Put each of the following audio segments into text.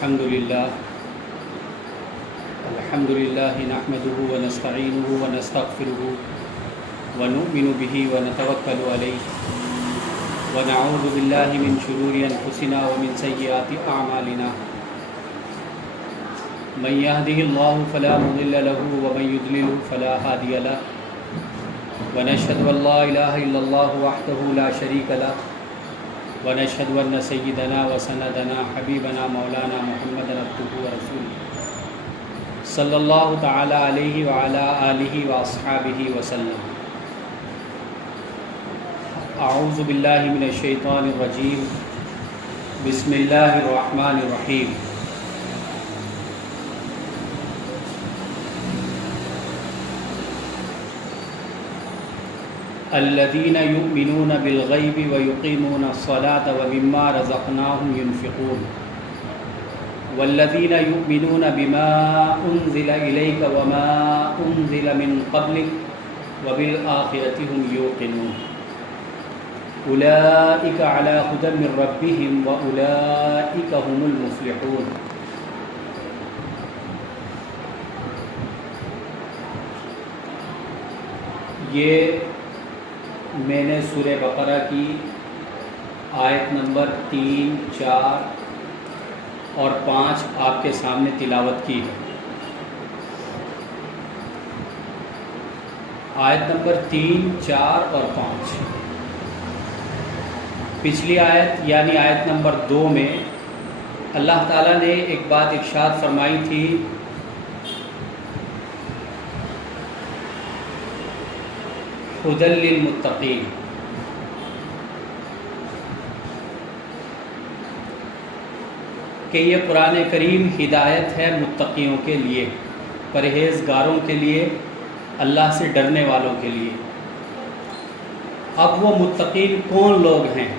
الحمد لله نحمده ونستعينه ونستغفره ونؤمن به ونتوكل عليه ونعوذ بالله من شرور أنفسنا ومن سيئات أعمالنا من يهده الله فلا مضل له ومن يضلل فلا هادي له ونشهد أن لا إله إلا الله وحده لا شريك له ونشهد أن سيدنا وسندنا حبيبنا مولانا محمد عبده ورسوله صلی اللہ تعالی علیہ وعلی آلہ واصحابہ وسلم۔ اعوذ باللہ من الشیطان الرجیم، بسم اللہ الرحمن الرحیم۔ الذین یؤمنون بالغیب ویقیمون الصلاة ومما رزقناہم ینفقون والذین یؤمنون بما انزل الیک وما انزل من قبلک وبالآخرۃ هم یوقنون اولئک علی ھدی من ربہم واولئک هم المفلحون۔ یہ میں نے سورہ بقرہ کی آیت نمبر 3، 4 اور 5 آپ کے سامنے تلاوت کی ہے۔ آیت نمبر 3، 4 اور 5۔ پچھلی آیت یعنی آیت نمبر 2 میں اللہ تعالیٰ نے ایک بات ارشاد فرمائی تھی ھدی للمتقین، کہ یہ قرآن کریم ہدایت ہے متقیوں کے لیے، پرہیزگاروں کے لیے، اللہ سے ڈرنے والوں کے لیے۔ اب وہ متقین کون لوگ ہیں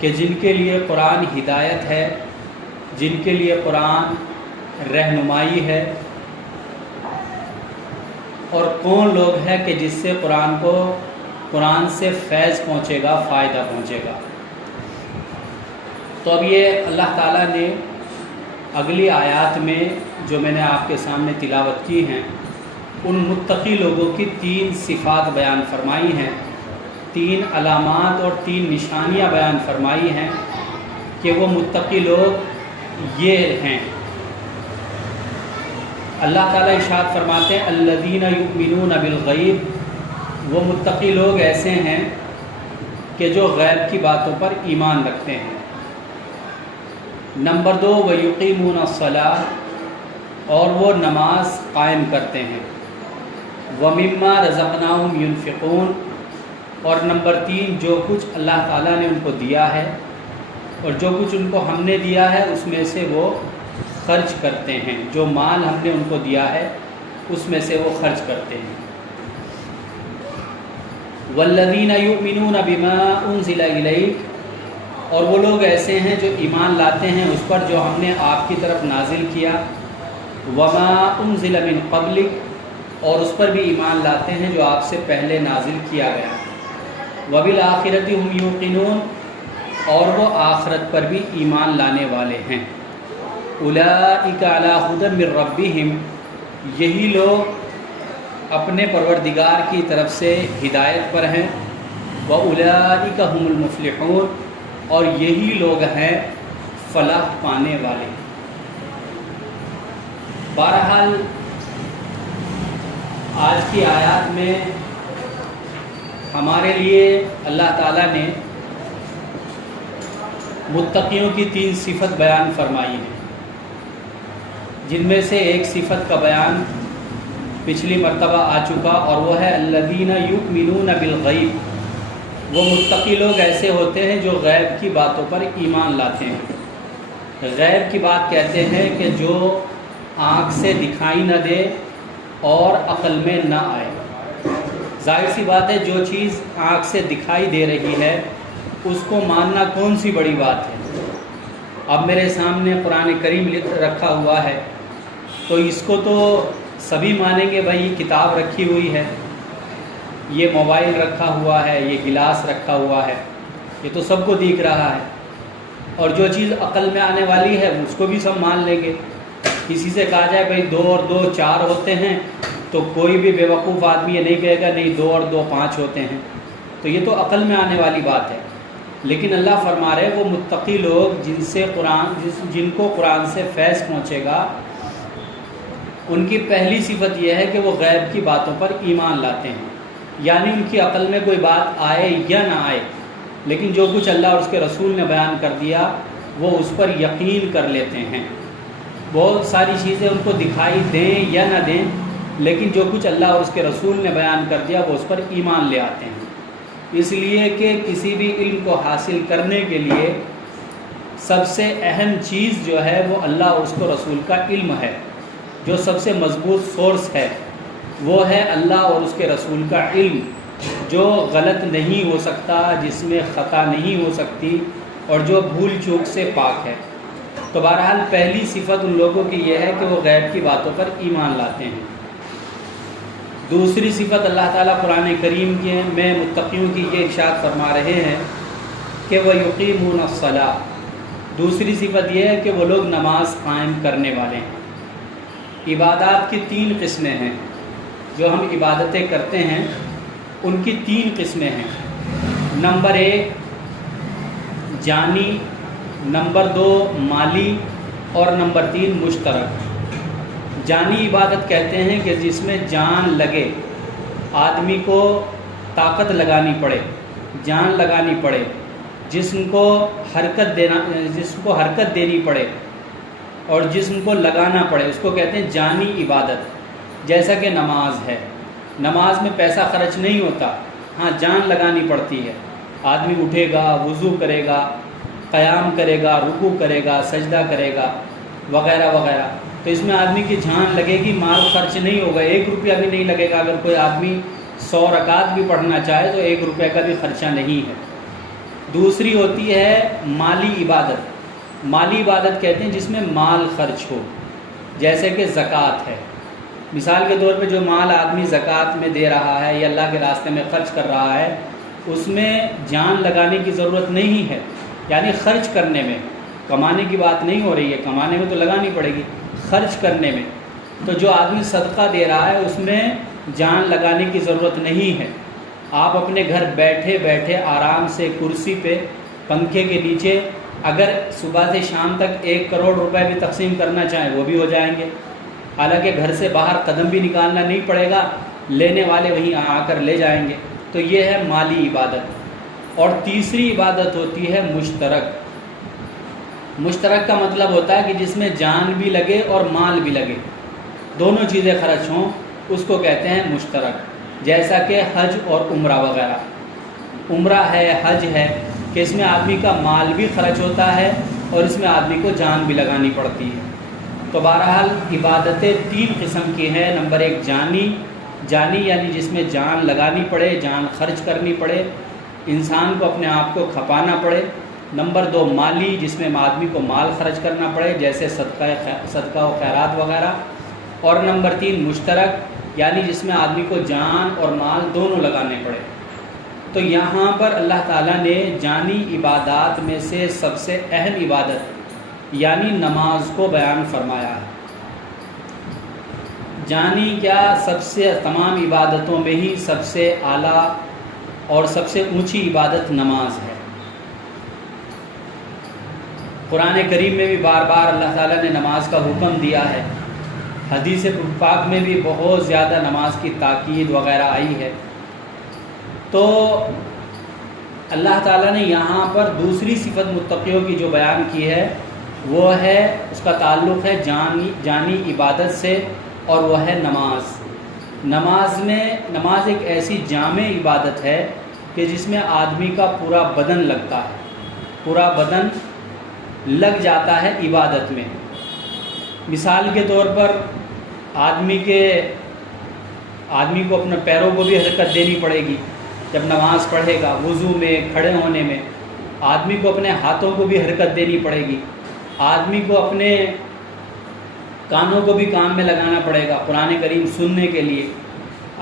کہ جن کے لیے قرآن ہدایت ہے، جن کے لیے قرآن رہنمائی ہے، اور کون لوگ ہیں کہ جس سے قرآن سے فیض پہنچے گا، فائدہ پہنچے گا۔ تو اب یہ اللہ تعالیٰ نے اگلی آیات میں جو میں نے آپ کے سامنے تلاوت کی ہیں، ان متقی لوگوں کی 3 صفات بیان فرمائی ہیں، 3 علامات اور 3 نشانیاں بیان فرمائی ہیں کہ وہ متقی لوگ یہ ہیں۔ اللہ تعالیٰ ارشاد فرماتے ہیں الذین یؤمنون بالغیب، وہ متقی لوگ ایسے ہیں کہ جو غیب کی باتوں پر ایمان رکھتے ہیں۔ نمبر 2 ویقیمون الصلاۃ، اور وہ نماز قائم کرتے ہیں۔ ومما رزقناہم ینفقون، اور نمبر 3 جو کچھ اللہ تعالیٰ نے ان کو دیا ہے اور جو کچھ ان کو ہم نے دیا ہے اس میں سے وہ خرچ کرتے ہیں، جو مال ہم نے ان کو دیا ہے اس میں سے وہ خرچ کرتے ہیں۔ والذین یؤمنون بما انزل الیک، اور وہ لوگ ایسے ہیں جو ایمان لاتے ہیں اس پر جو ہم نے آپ کی طرف نازل کیا، وما انزل من قبلک، اور اس پر بھی ایمان لاتے ہیں جو آپ سے پہلے نازل کیا گیا، وبالآخرۃ هم یوقنون، اور وہ آخرت پر بھی ایمان لانے والے ہیں۔ اولئک علی ھدی من ربہم، یہی لوگ اپنے پروردگار کی طرف سے ہدایت پر ہیں، واولئک هم المفلحون، اور یہی لوگ ہیں فلاح پانے والے۔ بہرحال آج کی آیات میں ہمارے لیے اللہ تعالیٰ نے متقیوں کی 3 صفت بیان فرمائی ہیں، جن میں سے ایک صفت کا بیان پچھلی مرتبہ آ چکا، اور وہ ہے الذین یؤمنون بالغیب۔ وہ متقی لوگ ایسے ہوتے ہیں جو غیب کی باتوں پر ایمان لاتے ہیں۔ غیب کی بات کہتے ہیں کہ جو آنکھ سے دکھائی نہ دے اور عقل میں نہ آئے۔ ظاہر سی بات ہے جو چیز آنکھ سے دکھائی دے رہی ہے اس کو ماننا کون سی بڑی بات ہے۔ اب میرے سامنے قرآن کریم رکھا ہوا ہے تو اس کو تو سبھی مانیں گے، بھائی کتاب رکھی ہوئی ہے، یہ موبائل رکھا ہوا ہے، یہ گلاس رکھا ہوا ہے، یہ تو سب کو دکھ رہا ہے۔ اور جو چیز عقل میں آنے والی ہے اس کو بھی سب مان لیں گے۔ کسی سے کہا جائے بھائی 2 اور 2 4 ہوتے ہیں، تو کوئی بھی بیوقوف آدمی یہ نہیں کہے گا نہیں 2 اور 2 5 ہوتے ہیں، تو یہ تو عقل میں آنے والی بات ہے۔ لیکن اللہ فرما رہے وہ متقی لوگ جن کو قرآن سے فیض پہنچے گا، ان کی پہلی صفت یہ ہے کہ وہ غیب کی باتوں پر ایمان لاتے ہیں، یعنی ان کی عقل میں کوئی بات آئے یا نہ آئے، لیکن جو کچھ اللہ اور اس کے رسول نے بیان کر دیا وہ اس پر یقین کر لیتے ہیں۔ بہت ساری چیزیں ان کو دکھائی دیں یا نہ دیں، لیکن جو کچھ اللہ اور اس کے رسول نے بیان کر دیا وہ اس پر ایمان لے آتے ہیں۔ اس لیے کہ کسی بھی علم کو حاصل کرنے کے لیے سب سے اہم چیز جو ہے وہ اللہ اور اس کو رسول کا علم ہے۔ جو سب سے مضبوط سورس ہے وہ ہے اللہ اور اس کے رسول کا علم، جو غلط نہیں ہو سکتا، جس میں خطا نہیں ہو سکتی، اور جو بھول چوک سے پاک ہے۔ تو بہرحال پہلی صفت ان لوگوں کی یہ ہے کہ وہ غیب کی باتوں پر ایمان لاتے ہیں۔ دوسری صفت اللہ تعالیٰ قرآن کریم میں متقیوں کی یہ ارشاد فرما رہے ہیں کہ وہ یقیمون الصلاۃ۔ دوسری صفت یہ ہے کہ وہ لوگ نماز قائم کرنے والے ہیں۔ عبادات کی 3 قسمیں ہیں، جو ہم عبادتیں کرتے ہیں ان کی 3 قسمیں ہیں۔ نمبر 1 جانی، نمبر 2 مالی، اور نمبر 3 مشترک۔ جانی عبادت کہتے ہیں کہ جس میں جان لگے، آدمی کو طاقت لگانی پڑے، جان لگانی پڑے، جسم کو حرکت دینی پڑے اور جسم کو لگانا پڑے، اس کو کہتے ہیں جانی عبادت۔ جیسا کہ نماز ہے، نماز میں پیسہ خرچ نہیں ہوتا، ہاں جان لگانی پڑتی ہے۔ آدمی اٹھے گا، وضو کرے گا، قیام کرے گا، رکوع کرے گا، سجدہ کرے گا، وغیرہ وغیرہ، تو اس میں آدمی کی جان لگے گی، مال خرچ نہیں ہوگا، 1 روپیہ بھی نہیں لگے گا۔ اگر کوئی آدمی 100 رکعت بھی پڑھنا چاہے تو 1 روپے کا بھی خرچہ نہیں ہے۔ دوسری ہوتی ہے مالی عبادت۔ مالی عبادت کہتے ہیں جس میں مال خرچ ہو، جیسے کہ زکوٰۃ ہے۔ مثال کے طور پہ جو مال آدمی زکوٰۃ میں دے رہا ہے یا اللہ کے راستے میں خرچ کر رہا ہے، اس میں جان لگانے کی ضرورت نہیں ہے، یعنی خرچ کرنے میں، کمانے کی بات نہیں ہو رہی ہے، کمانے میں تو لگانی پڑے گی، خرچ کرنے میں۔ تو جو آدمی صدقہ دے رہا ہے اس میں جان لگانے کی ضرورت نہیں ہے۔ آپ اپنے گھر بیٹھے بیٹھے آرام سے کرسی پہ پنکھے کے نیچے اگر صبح سے شام تک 1 کروڑ روپے بھی تقسیم کرنا چاہیں وہ بھی ہو جائیں گے، حالانکہ گھر سے باہر قدم بھی نکالنا نہیں پڑے گا، لینے والے وہیں آ کر لے جائیں گے۔ تو یہ ہے مالی عبادت۔ اور تیسری عبادت ہوتی ہے مشترک۔ مشترک کا مطلب ہوتا ہے کہ جس میں جان بھی لگے اور مال بھی لگے، دونوں چیزیں خرچ ہوں، اس کو کہتے ہیں مشترک۔ جیسا کہ حج اور عمرہ وغیرہ۔ عمرہ ہے، حج ہے کہ اس میں آدمی کا مال بھی خرچ ہوتا ہے اور اس میں آدمی کو جان بھی لگانی پڑتی ہے۔ تو بہرحال عبادتیں 3 قسم کی ہیں۔ نمبر 1 جانی یعنی جس میں جان لگانی پڑے، جان خرچ کرنی پڑے، انسان کو اپنے آپ کو کھپانا پڑے۔ نمبر 2 مالی، جس میں آدمی کو مال خرچ کرنا پڑے، جیسے صدقہ و خیرات وغیرہ۔ اور نمبر 3 مشترک، یعنی جس میں آدمی کو جان اور مال دونوں لگانے پڑے۔ تو یہاں پر اللہ تعالیٰ نے جانی عبادات میں سے سب سے اہم عبادت یعنی نماز کو بیان فرمایا ہے۔ جانی کیا، سب سے تمام عبادتوں میں ہی سب سے اعلیٰ اور سب سے اونچی عبادت نماز ہے۔ قرآن کریم میں بھی بار بار اللہ تعالیٰ نے نماز کا حکم دیا ہے، حدیث پاک میں بھی بہت زیادہ نماز کی تاکید وغیرہ آئی ہے۔ تو اللہ تعالیٰ نے یہاں پر دوسری صفت متقیوں کی جو بیان کی ہے وہ ہے، اس کا تعلق ہے جانی عبادت سے، اور وہ ہے نماز۔ نماز ایک ایسی جامع عبادت ہے کہ جس میں آدمی کا پورا بدن لگتا ہے، پورا بدن لگ جاتا ہے عبادت میں۔ مثال کے طور پر آدمی کو اپنے پیروں کو بھی حرکت دینی پڑے گی جب نماز پڑھے گا، وضو میں، کھڑے ہونے میں۔ آدمی کو اپنے ہاتھوں کو بھی حرکت دینی پڑے گی، آدمی کو اپنے کانوں کو بھی کام میں لگانا پڑے گا قرآن کریم سننے کے لیے،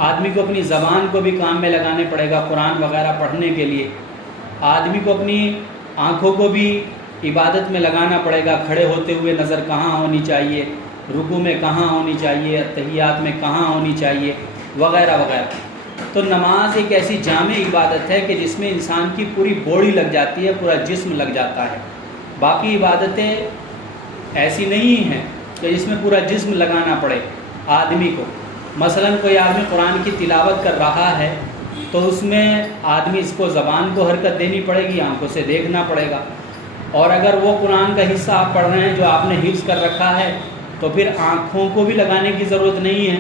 آدمی کو اپنی زبان کو بھی کام میں لگانے پڑے گا قرآن وغیرہ پڑھنے کے لیے، آدمی کو اپنی آنکھوں کو بھی عبادت میں لگانا پڑے گا، کھڑے ہوتے ہوئے نظر کہاں ہونی چاہیے، رکوع میں کہاں ہونی چاہیے، اتحیات میں کہاں ہونی چاہیے، وغیرہ وغیرہ۔ تو نماز ایک ایسی جامع عبادت ہے کہ جس میں انسان کی پوری باڈی لگ جاتی ہے، پورا جسم لگ جاتا ہے۔ باقی عبادتیں ایسی نہیں ہیں کہ جس میں پورا جسم لگانا پڑے آدمی کو۔ مثلا کوئی آدمی قرآن کی تلاوت کر رہا ہے تو اس میں آدمی اس کو زبان کو حرکت دینی پڑے گی، آنکھوں سے دیکھنا پڑے گا، اور اگر وہ قرآن کا حصہ آپ پڑھ رہے ہیں جو آپ نے حفظ کر رکھا ہے تو پھر آنکھوں کو بھی لگانے کی ضرورت نہیں ہے،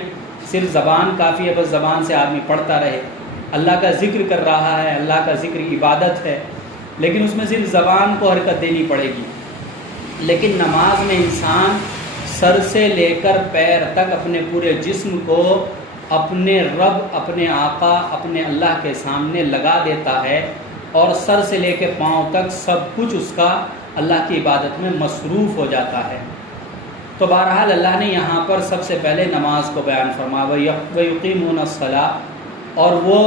صرف زبان کافی ہے، بس زبان سے آدمی پڑھتا رہے۔ اللہ کا ذکر کر رہا ہے، اللہ کا ذکر عبادت ہے، لیکن اس میں صرف زبان کو حرکت دینی پڑے گی۔ لیکن نماز میں انسان سر سے لے کر پیر تک اپنے پورے جسم کو اپنے رب، اپنے آقا، اپنے اللہ کے سامنے لگا دیتا ہے، اور سر سے لے کے پاؤں تک سب کچھ اس کا اللہ کی عبادت میں مصروف ہو جاتا ہے۔ تو بہرحال اللہ نے یہاں پر سب سے پہلے نماز کو بیان فرمایا، وَيُقِيمُونَ الصَّلَاةَ، اور وہ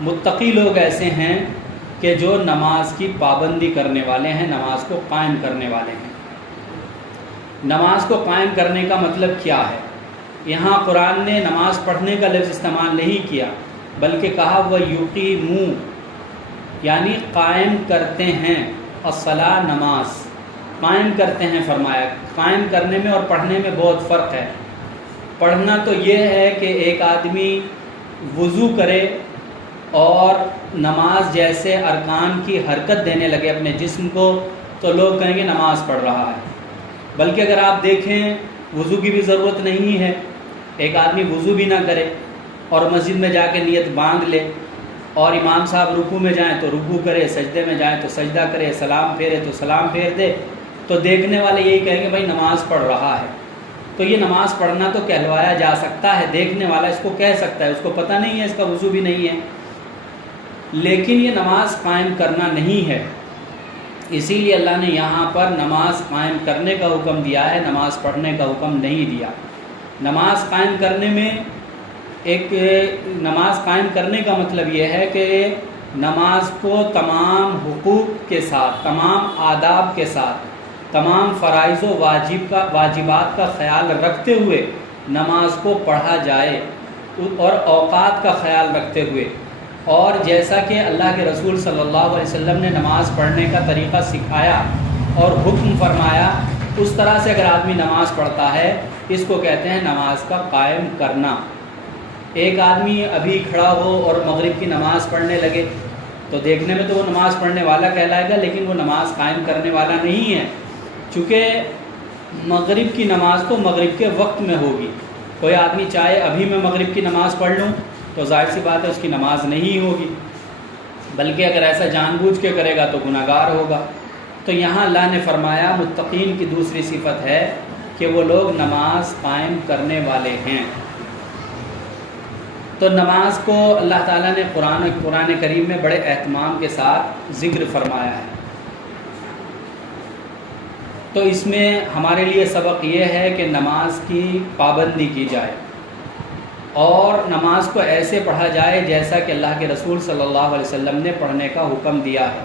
متقی لوگ ایسے ہیں کہ جو نماز کی پابندی کرنے والے ہیں، نماز کو قائم کرنے والے ہیں۔ نماز کو قائم کرنے کا مطلب کیا ہے؟ یہاں قرآن نے نماز پڑھنے کا لفظ استعمال نہیں کیا، بلکہ کہا وَيُقِيمُونَ، یعنی قائم کرتے ہیں، الصلاۃ نماز قائم کرتے ہیں فرمایا۔ قائم کرنے میں اور پڑھنے میں بہت فرق ہے۔ پڑھنا تو یہ ہے کہ ایک آدمی وضو کرے اور نماز جیسے ارکان کی حرکت دینے لگے اپنے جسم کو، تو لوگ کہیں گے نماز پڑھ رہا ہے۔ بلکہ اگر آپ دیکھیں وضو کی بھی ضرورت نہیں ہے، ایک آدمی وضو بھی نہ کرے اور مسجد میں جا کے نیت باندھ لے، اور امام صاحب رکوع میں جائیں تو رکوع کرے، سجدے میں جائیں تو سجدہ کرے، سلام پھیرے تو سلام پھیر دے، تو دیکھنے والے یہی کہیں گے بھائی نماز پڑھ رہا ہے۔ تو یہ نماز پڑھنا تو کہلوایا جا سکتا ہے، دیکھنے والا اس کو کہہ سکتا ہے، اس کو پتہ نہیں ہے، اس کا وضو بھی نہیں ہے، لیکن یہ نماز قائم کرنا نہیں ہے۔ اسی لیے اللہ نے یہاں پر نماز قائم کرنے کا حکم دیا ہے، نماز پڑھنے کا حکم نہیں دیا۔ نماز قائم کرنے میں نماز قائم کرنے کا مطلب یہ ہے کہ نماز کو تمام حقوق کے ساتھ، تمام آداب کے ساتھ، تمام فرائض و واجبات کا خیال رکھتے ہوئے نماز کو پڑھا جائے، اور اوقات کا خیال رکھتے ہوئے، اور جیسا کہ اللہ کے رسول صلی اللہ علیہ وسلم نے نماز پڑھنے کا طریقہ سکھایا اور حکم فرمایا، اس طرح سے اگر آدمی نماز پڑھتا ہے، اس کو کہتے ہیں نماز کا قائم کرنا۔ ایک آدمی ابھی کھڑا ہو اور مغرب کی نماز پڑھنے لگے تو دیکھنے میں تو وہ نماز پڑھنے والا کہلائے گا، لیکن وہ نماز قائم کرنے والا نہیں ہے، چونکہ مغرب کی نماز تو مغرب کے وقت میں ہوگی۔ کوئی آدمی چاہے ابھی میں مغرب کی نماز پڑھ لوں تو ظاہر سی بات ہے اس کی نماز نہیں ہوگی، بلکہ اگر ایسا جان بوجھ کے کرے گا تو گناہ گار ہوگا۔ تو یہاں اللہ نے فرمایا متقین کی دوسری صفت ہے کہ وہ لوگ نماز قائم کرنے والے ہیں۔ تو نماز کو اللہ تعالیٰ نے قرآن کریم میں بڑے اہتمام کے ساتھ ذکر فرمایا ہے۔ تو اس میں ہمارے لیے سبق یہ ہے کہ نماز کی پابندی کی جائے، اور نماز کو ایسے پڑھا جائے جیسا کہ اللہ کے رسول صلی اللہ علیہ وسلم نے پڑھنے کا حکم دیا ہے۔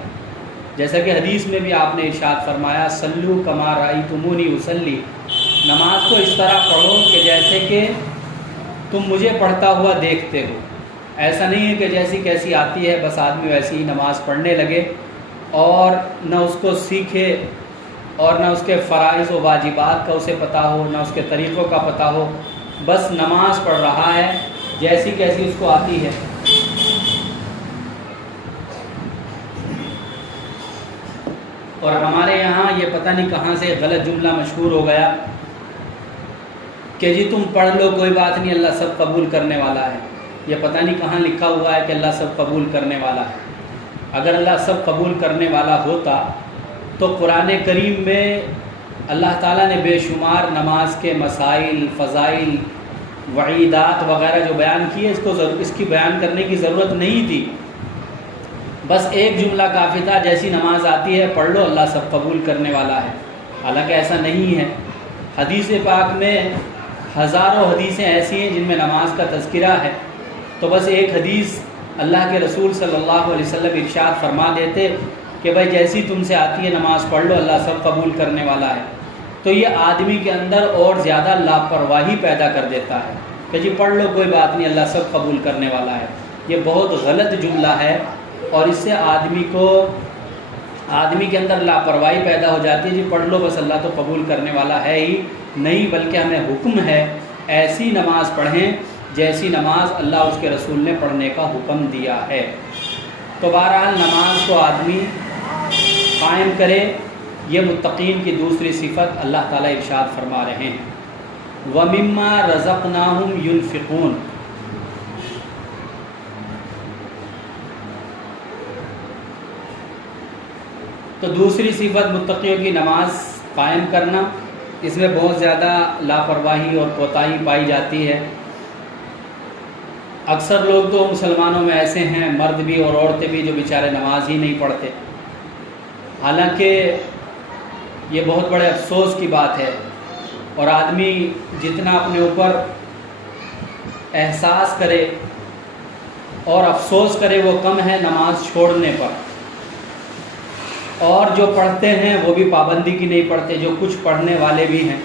جیسا کہ حدیث میں بھی آپ نے ارشاد فرمایا، صلو کما رأیتمونی اصلی، نماز کو اس طرح پڑھو کہ جیسے کہ تم مجھے پڑھتا ہوا دیکھتے ہو۔ ایسا نہیں ہے کہ جیسی کیسی آتی ہے بس آدمی ویسی ہی نماز پڑھنے لگے، اور نہ اس کو سیکھے، اور نہ اس کے فرائض و واجبات کا اسے پتہ ہو، نہ اس کے طریقوں کا پتہ ہو، بس نماز پڑھ رہا ہے جیسی کیسی اس کو آتی ہے۔ اور ہمارے یہاں یہ پتہ نہیں کہاں سے غلط جملہ مشہور ہو گیا کہ جی تم پڑھ لو کوئی بات نہیں، اللہ سب قبول کرنے والا ہے۔ یہ پتہ نہیں کہاں لکھا ہوا ہے کہ اللہ سب قبول کرنے والا ہے۔ اگر اللہ سب قبول کرنے والا ہوتا تو قرآن کریم میں اللہ تعالیٰ نے بے شمار نماز کے مسائل، فضائل، وعیدات وغیرہ جو بیان کیے، اس کی بیان کرنے کی ضرورت نہیں تھی۔ بس ایک جملہ کافی تھا، جیسی نماز آتی ہے پڑھ لو، اللہ سب قبول کرنے والا ہے۔ حالانکہ ایسا نہیں ہے۔ حدیث پاک میں ہزاروں حدیثیں ایسی ہیں جن میں نماز کا تذکرہ ہے، تو بس ایک حدیث اللہ کے رسول صلی اللہ علیہ وسلم ارشاد فرما دیتے کہ بھائی جیسی تم سے آتی ہے نماز پڑھ لو، اللہ سب قبول کرنے والا ہے، تو یہ آدمی کے اندر اور زیادہ لاپرواہی پیدا کر دیتا ہے کہ جی پڑھ لو کوئی بات نہیں، اللہ سب قبول کرنے والا ہے۔ یہ بہت غلط جملہ ہے، اور اس سے آدمی کے اندر لاپرواہی پیدا ہو جاتی ہے، جی پڑھ لو بس اللہ تو قبول کرنے والا ہے ہی نہیں، بلکہ ہمیں حکم ہے ایسی نماز پڑھیں جیسی نماز اللہ اس کے رسول نے پڑھنے کا حکم دیا ہے۔ تو بہرحال نماز کو آدمی قائم کرے، یہ متقین کی دوسری صفت اللہ تعالیٰ ارشاد فرما رہے ہیں، وَمِمَّا رَزَقْنَاهُمْ يُنْفِقُونَ۔ تو دوسری صفت متقیوں کی نماز قائم کرنا، اس میں بہت زیادہ لاپرواہی اور کوتاہی پائی جاتی ہے۔ اکثر لوگ تو مسلمانوں میں ایسے ہیں، مرد بھی اور عورتیں بھی، جو بیچارے نماز ہی نہیں پڑھتے، حالانکہ یہ بہت بڑے افسوس کی بات ہے، اور آدمی جتنا اپنے اوپر احساس کرے اور افسوس کرے وہ کم ہے نماز چھوڑنے پر۔ اور جو پڑھتے ہیں وہ بھی پابندی کی نہیں پڑھتے، جو کچھ پڑھنے والے بھی ہیں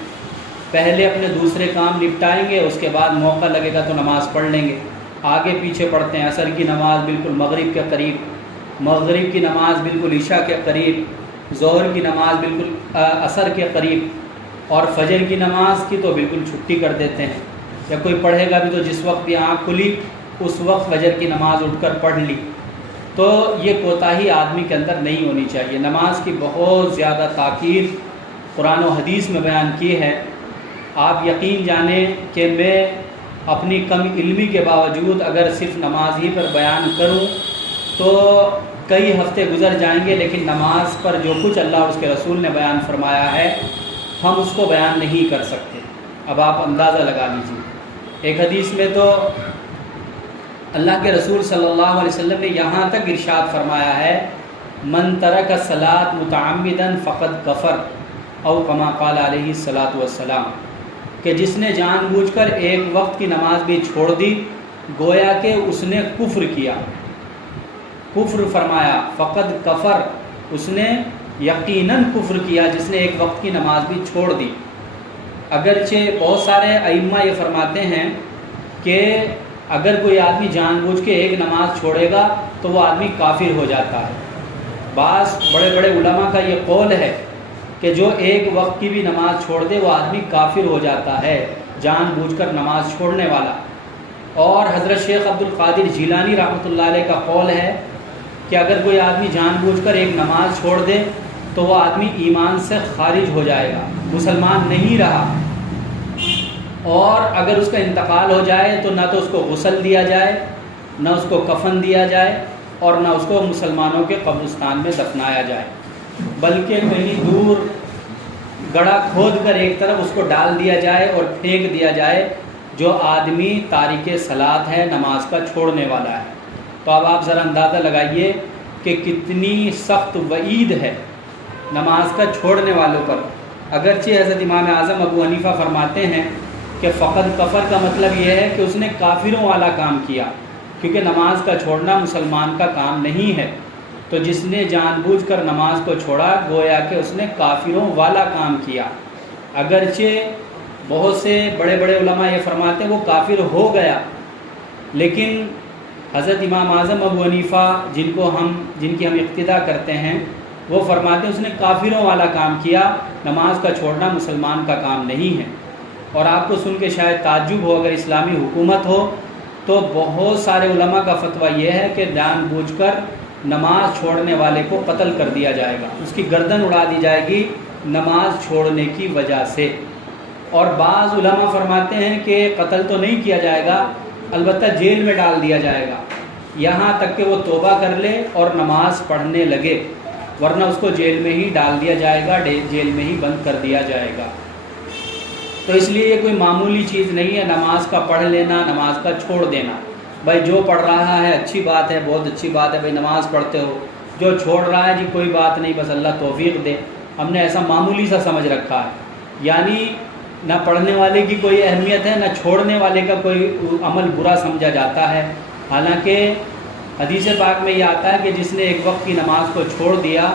پہلے اپنے دوسرے کام نپٹائیں گے، اس کے بعد موقع لگے گا تو نماز پڑھ لیں گے، آگے پیچھے پڑھتے ہیں۔ عصر کی نماز بالکل مغرب کے قریب، مغرب کی نماز بالکل عشاء کے قریب، ظہر کی نماز بالکل عصر کے قریب، اور فجر کی نماز کی تو بالکل چھٹی کر دیتے ہیں، یا کوئی پڑھے گا بھی تو جس وقت بھی آنکھ کھلی اس وقت فجر کی نماز اٹھ کر پڑھ لی۔ تو یہ کوتاہی آدمی کے اندر نہیں ہونی چاہیے۔ نماز کی بہت زیادہ تاکید قرآن و حدیث میں بیان کی ہے۔ آپ یقین جانیں کہ میں اپنی کم علمی کے باوجود اگر صرف نماز ہی پر بیان کروں تو کئی ہفتے گزر جائیں گے، لیکن نماز پر جو کچھ اللہ اور اس کے رسول نے بیان فرمایا ہے ہم اس کو بیان نہیں کر سکتے۔ اب آپ اندازہ لگا لیجیے، ایک حدیث میں تو اللہ کے رسول صلی اللہ علیہ وسلم نے یہاں تک ارشاد فرمایا ہے، من ترک الصلاۃ متعمدا فقد کفر، او کما قال علیہ الصلاۃ والسلام، کہ جس نے جان بوجھ کر ایک وقت کی نماز بھی چھوڑ دی گویا کہ اس نے کفر کیا۔ کفر فرمایا، فقد کفر، اس نے یقیناً کفر کیا جس نے ایک وقت کی نماز بھی چھوڑ دی۔ اگرچہ بہت سارے ائمہ یہ فرماتے ہیں کہ اگر کوئی آدمی جان بوجھ کے ایک نماز چھوڑے گا تو وہ آدمی کافر ہو جاتا ہے۔ بعض بڑے بڑے علماء کا یہ قول ہے کہ جو ایک وقت کی بھی نماز چھوڑ دے وہ آدمی کافر ہو جاتا ہے، جان بوجھ کر نماز چھوڑنے والا۔ اور حضرت شیخ عبد القادر جیلانی رحمۃ اللہ علیہ کا قول ہے کہ اگر کوئی آدمی جان بوجھ کر ایک نماز چھوڑ دے تو وہ آدمی ایمان سے خارج ہو جائے گا، مسلمان نہیں رہا۔ اور اگر اس کا انتقال ہو جائے تو نہ تو اس کو غسل دیا جائے، نہ اس کو کفن دیا جائے، اور نہ اس کو مسلمانوں کے قبرستان میں دفنایا جائے، بلکہ کہیں دور گڑھا کھود کر ایک طرف اس کو ڈال دیا جائے اور پھینک دیا جائے، جو آدمی تارک صلاۃ ہے، نماز کا چھوڑنے والا ہے۔ تو اب آپ ذرا اندازہ لگائیے کہ کتنی سخت وعید ہے نماز کا چھوڑنے والوں پر۔ اگرچہ حضرت امام اعظم ابو حنیفہ فرماتے ہیں کہ فقد کفر کا مطلب یہ ہے کہ اس نے کافروں والا کام کیا، کیونکہ نماز کا چھوڑنا مسلمان کا کام نہیں ہے۔ تو جس نے جان بوجھ کر نماز کو چھوڑا گویا کہ اس نے کافروں والا کام کیا۔ اگرچہ بہت سے بڑے بڑے علماء یہ فرماتے ہیں وہ کافر ہو گیا، لیکن حضرت امام اعظم ابو حنیفہ جن کی ہم اقتدا کرتے ہیں وہ فرماتے ہیں اس نے کافروں والا کام کیا، نماز کا چھوڑنا مسلمان کا کام نہیں ہے۔ اور آپ کو سن کے شاید تعجب ہو، اگر اسلامی حکومت ہو تو بہت سارے علماء کا فتویٰ یہ ہے کہ جان بوجھ کر نماز چھوڑنے والے کو قتل کر دیا جائے گا، اس کی گردن اڑا دی جائے گی نماز چھوڑنے کی وجہ سے۔ اور بعض علماء فرماتے ہیں کہ قتل تو نہیں کیا جائے گا، البتہ جیل میں ڈال دیا جائے گا، یہاں تک کہ وہ توبہ کر لے اور نماز پڑھنے لگے، ورنہ اس کو جیل میں ہی ڈال دیا جائے گا، جیل میں ہی بند کر دیا جائے گا۔ تو اس لیے یہ کوئی معمولی چیز نہیں ہے نماز کا پڑھ لینا، نماز کا چھوڑ دینا۔ بھائی جو پڑھ رہا ہے اچھی بات ہے، بہت اچھی بات ہے، بھائی نماز پڑھتے ہو۔ جو چھوڑ رہا ہے جی کوئی بات نہیں، بس اللہ توفیق دے، ہم نے ایسا معمولی سا سمجھ رکھا ہے، یعنی نہ پڑھنے والے کی کوئی اہمیت ہے، نہ چھوڑنے والے کا کوئی عمل برا سمجھا جاتا ہے۔ حالانکہ حدیث پاک میں یہ آتا ہے کہ جس نے ایک وقت کی نماز کو چھوڑ دیا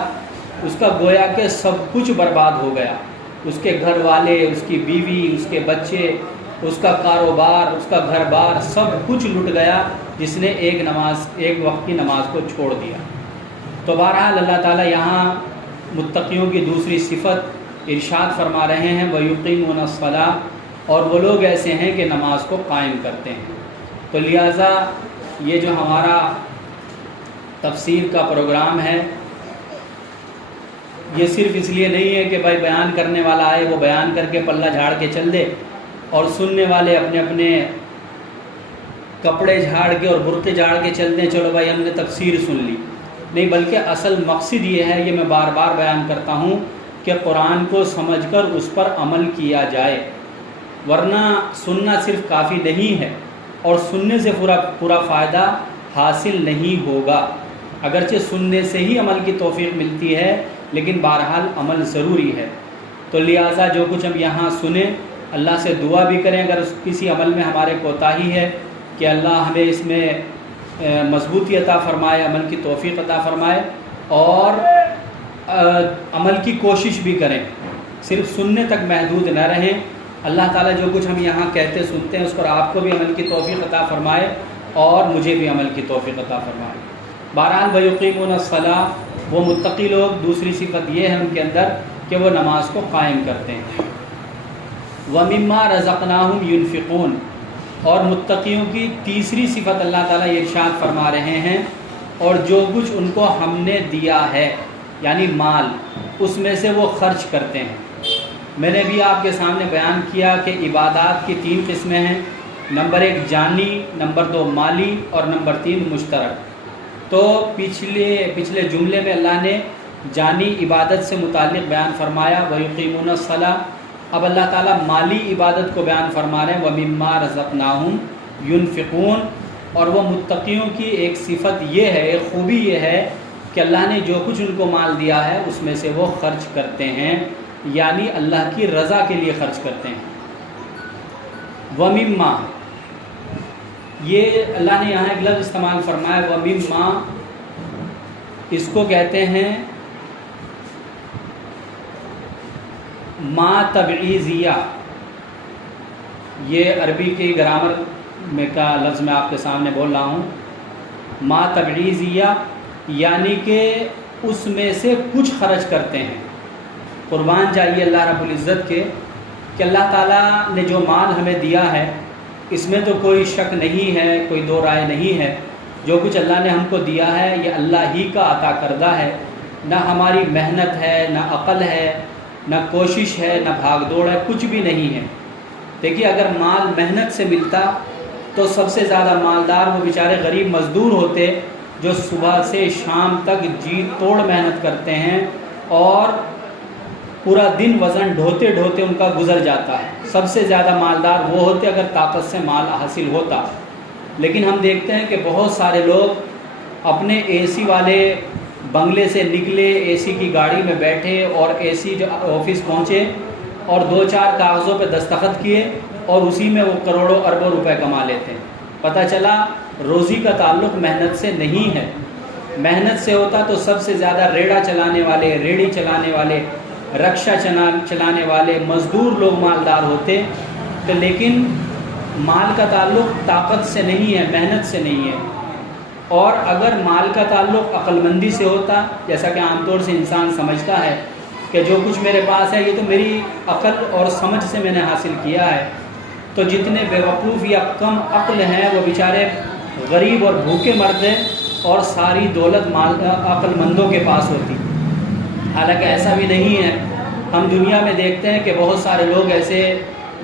اس کا گویا کہ سب کچھ برباد ہو گیا، اس کے گھر والے، اس کی بیوی، اس کے بچے، اس کا کاروبار، اس کا گھر بار، سب کچھ لٹ گیا جس نے ایک وقت کی نماز کو چھوڑ دیا۔ تو بہرحال اللہ تعالیٰ یہاں متقیوں کی دوسری صفت ارشاد فرما رہے ہیں وَيُقِيمُونَ الصَّلَاةَ، اور وہ لوگ ایسے ہیں کہ نماز کو قائم کرتے ہیں۔ تو لہٰذا یہ جو ہمارا تفسیر کا پروگرام ہے یہ صرف اس لیے نہیں ہے کہ بھائی بیان کرنے والا آئے وہ بیان کر کے پلہ جھاڑ کے چل دے اور سننے والے اپنے اپنے کپڑے جھاڑ کے اور برقعے جھاڑ کے چل دیں، چلو بھائی ہم نے تفسیر سن لی، نہیں، بلکہ اصل مقصد یہ ہے، یہ میں بار بار بیان کرتا ہوں کہ قرآن کو سمجھ کر اس پر عمل کیا جائے، ورنہ سننا صرف کافی نہیں ہے اور سننے سے پورا فائدہ حاصل نہیں ہوگا۔ اگرچہ سننے سے ہی عمل کی توفیق ملتی ہے لیکن بہرحال عمل ضروری ہے۔ تو لہٰذا جو کچھ ہم یہاں سنیں اللہ سے دعا بھی کریں اگر کسی عمل میں ہمارے کوتاہی ہے کہ اللہ ہمیں اس میں مضبوطی عطا فرمائے، عمل کی توفیق عطا فرمائے، اور عمل کی کوشش بھی کریں، صرف سننے تک محدود نہ رہیں۔ اللہ تعالیٰ جو کچھ ہم یہاں کہتے سنتے ہیں اس پر آپ کو بھی عمل کی توفیق عطا فرمائے اور مجھے بھی عمل کی توفیق عطا فرمائے۔ بہرحال وَيُقِيمُونَ الصَّلَاةَ، وہ متقی لوگ دوسری صفت یہ ہے ان کے اندر کہ وہ نماز کو قائم کرتے ہیں۔ وَمِمَّا رَزَقْنَاهُمْ يُنْفِقُونَ، اور متقیوں کی تیسری صفت اللہ تعالیٰ یہ ارشاد فرما رہے ہیں اور جو کچھ ان کو ہم نے دیا ہے یعنی مال، اس میں سے وہ خرچ کرتے ہیں۔ میں نے بھی آپ کے سامنے بیان کیا کہ عبادات کی 3 قسمیں ہیں، نمبر 1 جانی، نمبر 2 مالی اور نمبر 3 مشترک۔ تو پچھلے جملے میں اللہ نے جانی عبادت سے متعلق بیان فرمایا وَيُقِيمُونَ الصَّلَاةَ، اب اللہ تعالیٰ مالی عبادت کو بیان فرما رہے ہیں وَمِمَّا رَزَقْنَاهُمْ يُنْفِقُونَ، اور وہ متقیوں کی ایک صفت یہ ہے، ایک خوبی یہ ہے کہ اللہ نے جو کچھ ان کو مال دیا ہے اس میں سے وہ خرچ کرتے ہیں، یعنی اللہ کی رضا کے لیے خرچ کرتے ہیں۔ وَمِمَّا، یہ اللہ نے یہاں ایک لفظ استعمال فرمایا وَمِمَّا، اس کو کہتے ہیں ما تبعیضیہ، یہ عربی کی گرامر میں کا لفظ میں آپ کے سامنے بول رہا ہوں۔ ما تبعیضیہ یعنی کہ اس میں سے کچھ خرچ کرتے ہیں۔ قربان جائیے اللہ رب العزت کے کہ اللہ تعالیٰ نے جو مال ہمیں دیا ہے اس میں تو کوئی شک نہیں ہے، کوئی دو رائے نہیں ہے، جو کچھ اللہ نے ہم کو دیا ہے یہ اللہ ہی کا عطا کردہ ہے، نہ ہماری محنت ہے، نہ عقل ہے، نہ کوشش ہے، نہ بھاگ دوڑ ہے، کچھ بھی نہیں ہے۔ دیکھیے اگر مال محنت سے ملتا تو سب سے زیادہ مالدار وہ بیچارے غریب مزدور ہوتے جو صبح سے شام تک جی توڑ محنت کرتے ہیں اور پورا دن وزن ڈھوتے ڈھوتے ان کا گزر جاتا ہے۔ سب سے زیادہ مالدار وہ ہوتے اگر طاقت سے مال حاصل ہوتا، لیکن ہم دیکھتے ہیں کہ بہت سارے لوگ اپنے اے سی والے بنگلے سے نکلے، اے سی کی گاڑی میں بیٹھے اور اے سی جو آفس پہنچے اور 2-4 کاغذوں پہ دستخط کیے اور اسی میں وہ کروڑوں اربوں روپے کما لیتے ہیں۔ پتہ چلا روزی کا تعلق محنت سے نہیں ہے، محنت سے ہوتا تو سب سے زیادہ ریڑھا چلانے والے، ریڑھی چلانے والے، رکشہ چلانے والے مزدور لوگ مالدار ہوتے، تو لیکن مال کا تعلق طاقت سے نہیں ہے، محنت سے نہیں ہے۔ اور اگر مال کا تعلق عقل مندی سے ہوتا، جیسا کہ عام طور سے انسان سمجھتا ہے کہ جو کچھ میرے پاس ہے یہ تو میری عقل اور سمجھ سے میں نے حاصل کیا ہے، تو جتنے بیوقوف یا کم عقل ہیں وہ بیچارے غریب اور بھوکے مرتے اور ساری دولت عقل مندوں کے پاس ہوتی۔ حالانکہ ایسا بھی نہیں ہے۔ ہم دنیا میں دیکھتے ہیں کہ بہت سارے لوگ ایسے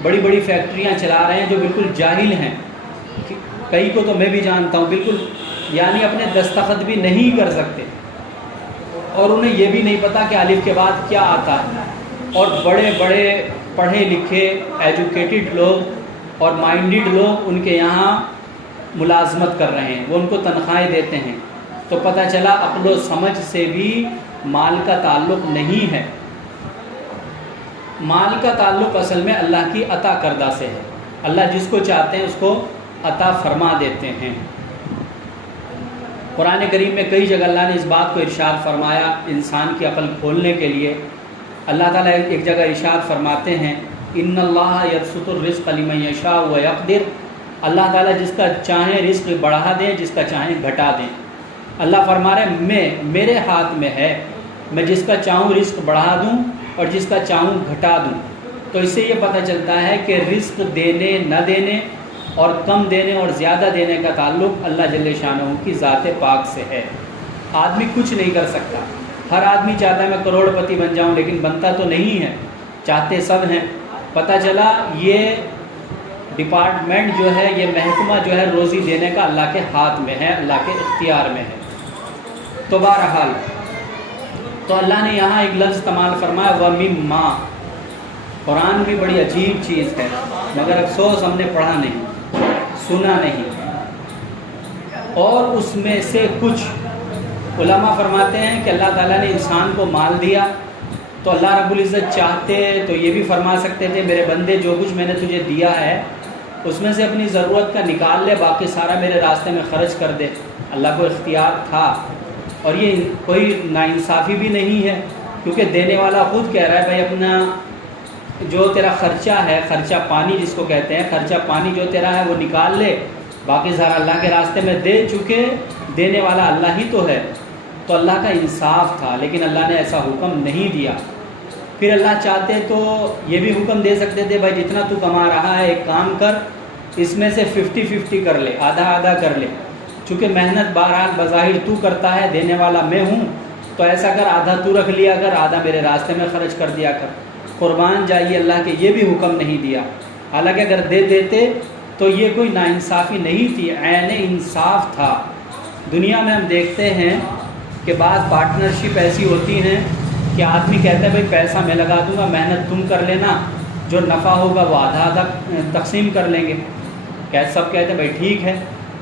بڑی بڑی فیکٹریاں چلا رہے ہیں جو بالکل جاہل ہیں، کئی کو تو میں بھی جانتا ہوں، بالکل یعنی اپنے دستخط بھی نہیں کر سکتے اور انہیں یہ بھی نہیں پتہ کہ الف کے بعد کیا آتا ہے، اور بڑے بڑے پڑھے لکھے ایجوکیٹڈ لوگ اور مائنڈڈ لوگ ان کے یہاں ملازمت کر رہے ہیں، وہ ان کو تنخواہیں دیتے ہیں۔ تو پتہ چلا عقل و سمجھ سے بھی مال کا تعلق نہیں ہے، مال کا تعلق اصل میں اللہ کی عطا کردہ سے ہے۔ اللہ جس کو چاہتے ہیں اس کو عطا فرما دیتے ہیں۔ قرآن کریم میں کئی جگہ اللہ نے اس بات کو ارشاد فرمایا انسان کی عقل کھولنے کے لیے۔ اللہ تعالیٰ ایک جگہ ارشاد فرماتے ہیں ان اللہ یبسط الرزق لمن یشاء ویقدر، اللہ تعالیٰ جس کا چاہیں رزق بڑھا دیں، جس کا چاہیں گھٹا دیں۔ اللہ فرما رہے ہیں میرے ہاتھ میں ہے، میں جس کا چاہوں رزق بڑھا دوں اور جس کا چاہوں گھٹا دوں۔ تو اس سے یہ پتہ چلتا ہے کہ رزق دینے نہ دینے اور کم دینے اور زیادہ دینے کا تعلق اللہ جل شانہ کی ذات پاک سے ہے۔ آدمی کچھ نہیں کر سکتا، ہر آدمی چاہتا ہے میں کروڑ پتی بن جاؤں، لیکن بنتا تو نہیں ہے، چاہتے سب ہیں۔ پتہ چلا یہ ڈپارٹمنٹ جو ہے، یہ محکمہ جو ہے روزی دینے کا اللہ کے ہاتھ میں ہے، اللہ کے اختیار میں ہے۔ تو بہرحال تو اللہ نے یہاں ایک لفظ استعمال فرمایا وَمِمَّا۔ قرآن بھی بڑی عجیب چیز ہے، مگر افسوس ہم نے پڑھا نہیں، سنا نہیں۔ اور اس میں سے کچھ علماء فرماتے ہیں کہ اللہ تعالیٰ نے انسان کو مال دیا تو اللہ رب العزت چاہتے تو یہ بھی فرما سکتے تھے میرے بندے جو کچھ میں نے تجھے دیا ہے اس میں سے اپنی ضرورت کا نکال لے، باقی سارا میرے راستے میں خرچ کر دے۔ اللہ کو اختیار تھا، اور یہ کوئی ناانصافی بھی نہیں ہے، کیونکہ دینے والا خود کہہ رہا ہے بھائی اپنا جو تیرا خرچہ ہے، خرچہ پانی جس کو کہتے ہیں، خرچہ پانی جو تیرا ہے وہ نکال لے، باقی سارا اللہ کے راستے میں دے، چکے دینے والا اللہ ہی تو ہے۔ تو اللہ کا انصاف تھا، لیکن اللہ نے ایسا حکم نہیں دیا۔ پھر اللہ چاہتے تو یہ بھی حکم دے سکتے تھے بھائی جتنا تو کما رہا ہے ایک کام کر، اس میں سے 50-50 کر لے، آدھا آدھا کر لے، چونکہ محنت بہرحال بظاہر تو کرتا ہے، دینے والا میں ہوں، تو ایسا کر آدھا تو رکھ لیا کر، آدھا میرے راستے میں خرچ کر دیا کر، قربان جائیے اللہ کے۔ یہ بھی حکم نہیں دیا، حالانکہ اگر دے دیتے تو یہ کوئی ناانصافی نہیں تھی، عین انصاف تھا۔ دنیا میں ہم دیکھتے ہیں کہ بعض پارٹنرشپ ایسی ہوتی ہیں کہ آدمی کہتا ہے بھائی پیسہ میں لگا دوں گا، محنت تم کر لینا، جو نفع ہوگا وہ آدھا آدھا تقسیم کر لیں گے۔ سب کہتے ہیں بھائی ٹھیک ہے،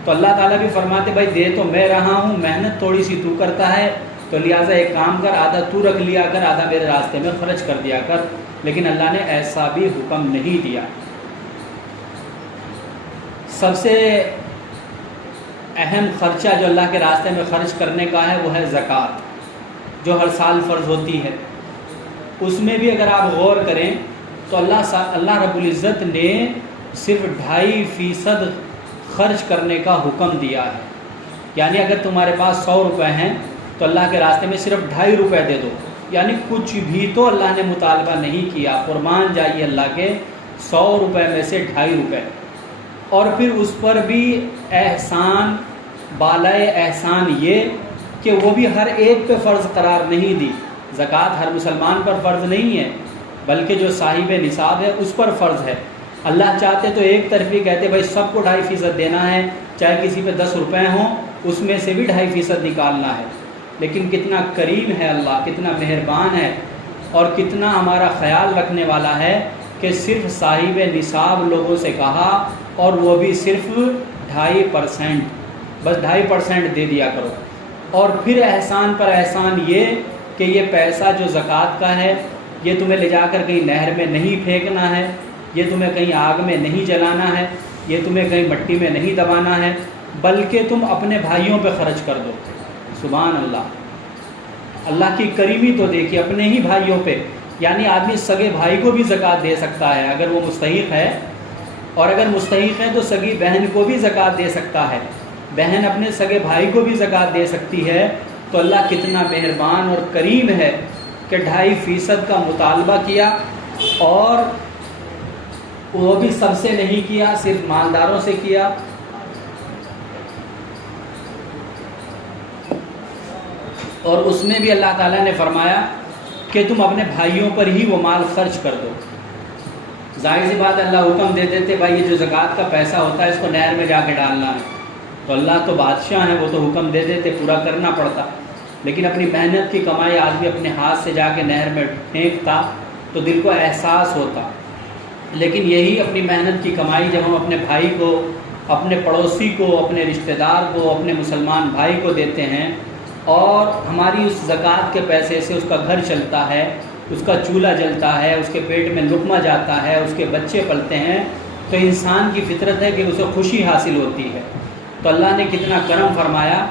تو اللہ تعالیٰ بھی فرماتے بھائی دے تو میں رہا ہوں، محنت تھوڑی سی تو کرتا ہے، تو لہٰذا ایک کام کر، آدھا تو رکھ لیا کر، آدھا میرے راستے میں خرچ کر دیا کر۔ لیکن اللہ نے ایسا بھی حکم نہیں دیا۔ سب سے اہم خرچہ جو اللہ کے راستے میں خرچ کرنے کا ہے وہ ہے زکوٰۃ، جو ہر سال فرض ہوتی ہے۔ اس میں بھی اگر آپ غور کریں تو اللہ رب العزت نے صرف 2.5% خرچ کرنے کا حکم دیا ہے، یعنی اگر تمہارے پاس 100 روپے ہیں تو اللہ کے راستے میں صرف 2.5 روپے دے دو، یعنی کچھ بھی تو اللہ نے مطالبہ نہیں کیا۔ قربان جائیے اللہ کے 100 روپے میں سے 2.5 روپے، اور پھر اس پر بھی احسان، بالائے احسان یہ کہ وہ بھی ہر ایک پہ فرض قرار نہیں دی۔ زکوٰۃ ہر مسلمان پر فرض نہیں ہے، بلکہ جو صاحب نصاب ہے اس پر فرض ہے۔ اللہ چاہتے تو ایک طرف ہی کہتے بھائی سب کو 2.5% دینا ہے، چاہے کسی پہ 10 روپے ہوں اس میں سے بھی 2.5% نکالنا ہے۔ لیکن کتنا کریم ہے اللہ، کتنا مہربان ہے، اور کتنا ہمارا خیال رکھنے والا ہے کہ صرف صاحب نصاب لوگوں سے کہا، اور وہ بھی صرف 2.5%، بس 2.5% دے دیا کرو۔ اور پھر احسان پر احسان یہ کہ یہ پیسہ جو زکوٰۃ کا ہے یہ تمہیں لے جا کر کہیں نہر میں نہیں پھینکنا ہے، یہ تمہیں کہیں آگ میں نہیں جلانا ہے، یہ تمہیں کہیں مٹی میں نہیں دبانا ہے، بلکہ تم اپنے بھائیوں پہ خرچ کر دو۔ سبحان اللہ، اللہ کی کریمی تو دیکھیے، اپنے ہی بھائیوں پہ، یعنی آدمی سگے بھائی کو بھی زکوٰۃ دے سکتا ہے اگر وہ مستحق ہے، اور اگر مستحق ہے تو سگی بہن کو بھی زکوٰۃ دے سکتا ہے، بہن اپنے سگے بھائی کو بھی زکوٰۃ دے سکتی ہے۔ تو اللہ کتنا مہربان اور کریم ہے کہ 2.5% کا مطالبہ کیا، اور وہ بھی سب سے نہیں کیا، صرف مالداروں سے کیا۔ اور اس میں بھی اللہ تعالیٰ نے فرمایا کہ تم اپنے بھائیوں پر ہی وہ مال خرچ کر دو۔ ظاہر سی بات ہے اللہ حکم دے دیتے بھائی یہ جو زکوٰۃ کا پیسہ ہوتا ہے اس کو نہر میں جا کے ڈالنا ہے، تو اللہ تو بادشاہ ہیں، وہ تو حکم دے دیتے، پورا کرنا پڑتا۔ لیکن اپنی محنت کی کمائی آدمی اپنے ہاتھ سے جا کے نہر میں پھینکتا تو دل کو احساس ہوتا، لیکن یہی اپنی محنت کی کمائی جب ہم اپنے بھائی کو، اپنے پڑوسی کو، اپنے رشتہ دار کو، اپنے مسلمان بھائی کو دیتے ہیں، اور ہماری اس زکوٰۃ کے پیسے سے اس کا گھر چلتا ہے، اس کا چولہا جلتا ہے، اس کے پیٹ میں لقمہ جاتا ہے، اس کے بچے پلتے ہیں، تو انسان کی فطرت ہے کہ اسے خوشی حاصل ہوتی ہے۔ تو اللہ نے کتنا کرم فرمایا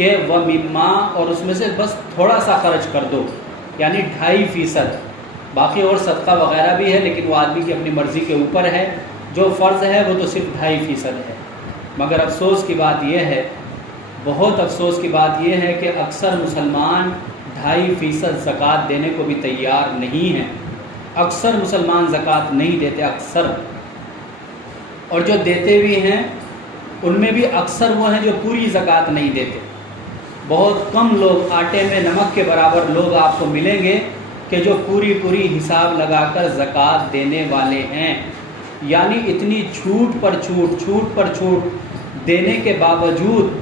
کہ وہ مما، اور اس میں سے بس تھوڑا سا خرچ کر دو، یعنی 2.5%. باقی اور صدقہ وغیرہ بھی ہے لیکن وہ آدمی کی اپنی مرضی کے اوپر ہے. جو فرض ہے وہ تو صرف 2.5% ہے. مگر افسوس کی بات یہ ہے، بہت افسوس کی بات یہ ہے کہ اکثر مسلمان 2.5% زکوٰۃ دینے کو بھی تیار نہیں ہیں. اکثر مسلمان زکوٰۃ نہیں دیتے، اکثر. اور جو دیتے بھی ہیں ان میں بھی اکثر وہ ہیں جو پوری زکوٰۃ نہیں دیتے. بہت کم لوگ، آٹے میں نمک کے برابر لوگ آپ کو ملیں گے کہ جو پوری حساب لگا کر زکوٰۃ دینے والے ہیں. یعنی اتنی چھوٹ پر چھوٹ دینے کے باوجود